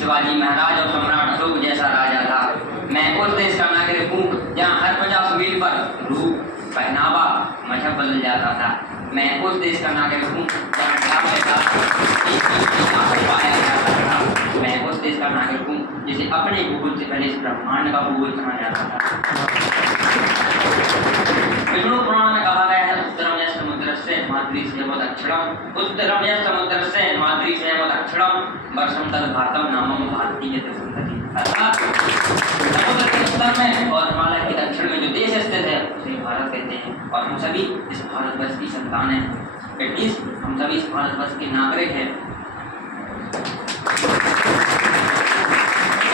शिवाजी महाराज और सम्राट अशोक जैसा राजा था। मैं उस देश का नागरिक हूँ जहाँ हर 50 मील पर रूप, पहनावा, मजहब बदल जाता था। मैं उस देश का नागरिक हूँ जहाँ पाया जाता था। मैं उस देश का नागरिक हूँ जिसे अपने भूगोल से पहले इस ब्रह्मांड का भूगोल कहा जाता था। विष्णु पुराण में कहा गया है उत्तरम यस्य समुद्रस्य मातृस्य दक्षिणम, उत्तरम यस्य समुद्रस्य मातृस्य दक्षिणम वर्षम तद भारतम नामम भारतीय संतति। अर्थात समुद्र के उत्तर में और हिमालय के दक्षिण में जो देश स्थित है उसे भारत कहते हैं और हम सभी इस भारतवर्ष की संतान हैं। एटलीस्ट हम सभी इस भारतवर्ष के नागरिक हैं।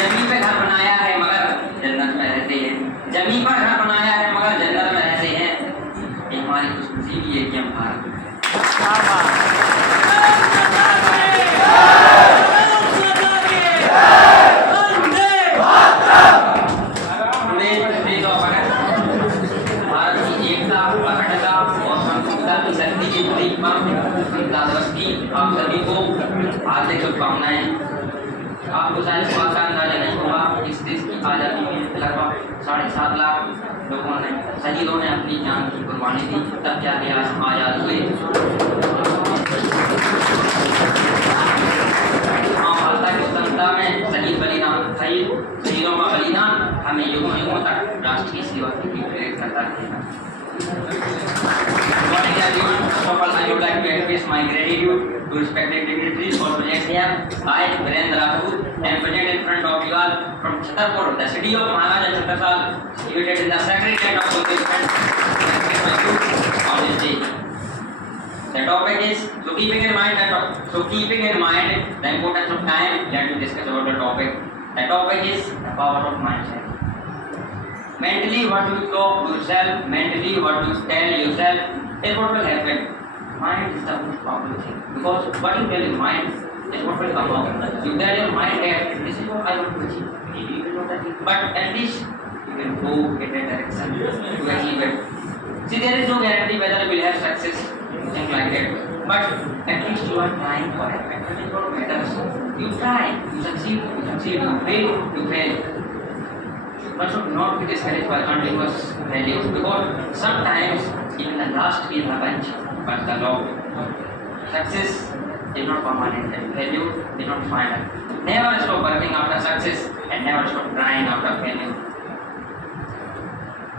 जमीन पे घर बनाया है मगर जन्नत में रहते हैं। जमीन पर घर बनाया है मगर जन्नत में रहते हैं। ये हमारी खुशखुशी भी है कि हम भारत में हैं। भारत की एकता, अखंडता और संप्रभुता की शक्ति के प्रतीक पर आप सभी को हार्दिक शुभकामनाएं। आपको शायद इस बात का अंदाजा नहीं होगा, इस देश की आज़ादी में लगभग 7.5 लाख लोगों ने, शहीदों ने अपनी जान की कुर्बानी दी, तब जाके आज हम आज़ाद हुए। मानवता की स्वतंत्रता में शहीदों का बलिदान हमें युगों युगों तक राष्ट्र की सेवा के लिए प्रेरित करता रहेगा। I would like to express my gratitude to respected dignitaries for present here. I, Virendra Rathur, am present in front of you all from Chhatarpur, the city of Maharaja Chhatrapal, situated in the secretariat of Uttarakhand. On this day, the topic is keeping in mind the importance of time. Let me discuss about the topic. The topic is the power of mindset. Mentally, what you talk to yourself, mentally, what you tell yourself is what will happen. Mind is the most powerful thing because what you tell your mind is what will come out. You tell your mind that this is what I want to achieve, maybe you will not achieve, but at least you will go in that direction to achieve it. See, there is no guarantee whether you will have success, things like that, but at least you are trying for it. That is what matters. You try, you succeed, you fail. One should not be discouraged by continuous failures because sometimes even the last will happen, but the law. Success is not permanent and failure is not final. Never stop working after success and never stop trying after failure.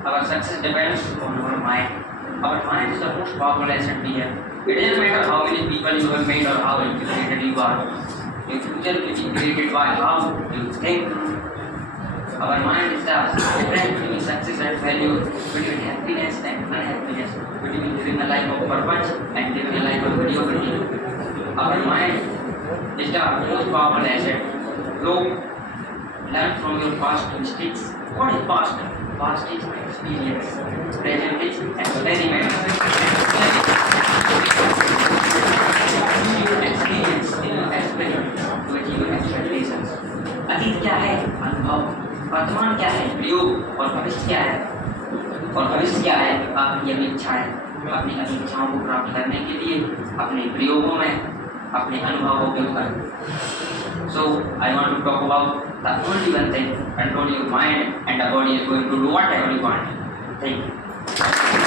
Our success depends on our mind. Our mind is the most powerful asset we have. It doesn't matter how many people you have made or how educated you are. Your future will be created by how you think. Our mind is the difference between success and failure, between happiness and unhappiness, between living a life of purpose and living a life of mediocrity. Our mind is the most powerful asset. So, learn from your past mistakes. What is past? Past is experience. Present is experiment. Experience in your experiment to achieve your expectations. अतीत क्या है? अनुभव। वर्तमान क्या है? प्रयोग। और भविष्य क्या है? और भविष्य क्या है? आपकी अपनी इच्छाएं। अपनी इच्छाओं को प्राप्त करने के लिए अपने प्रयोगों में, अपने अनुभवों के ऊपर। So I want to talk about the only one thing: control your mind, and the body is going to do whatever you want. Thank you.